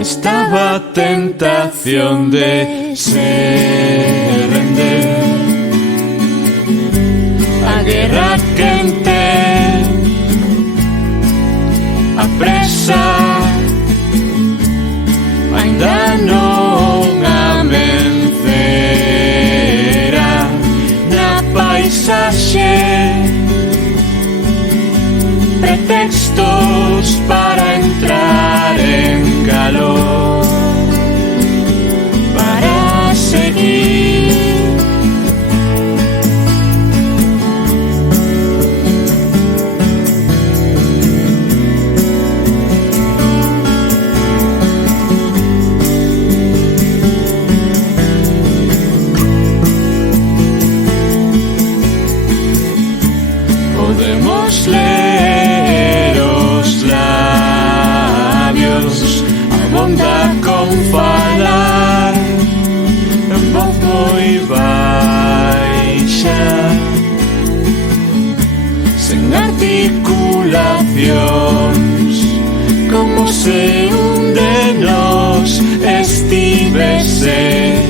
Estaba a tentación de se render a guerra quente, a presa ainda non amencera na paisaxe, pretextos para entrar en calor, para seguir. Podemos ler os labios, abonda con falar en voz moi baixa, sen articulacións, como se un de nós estivese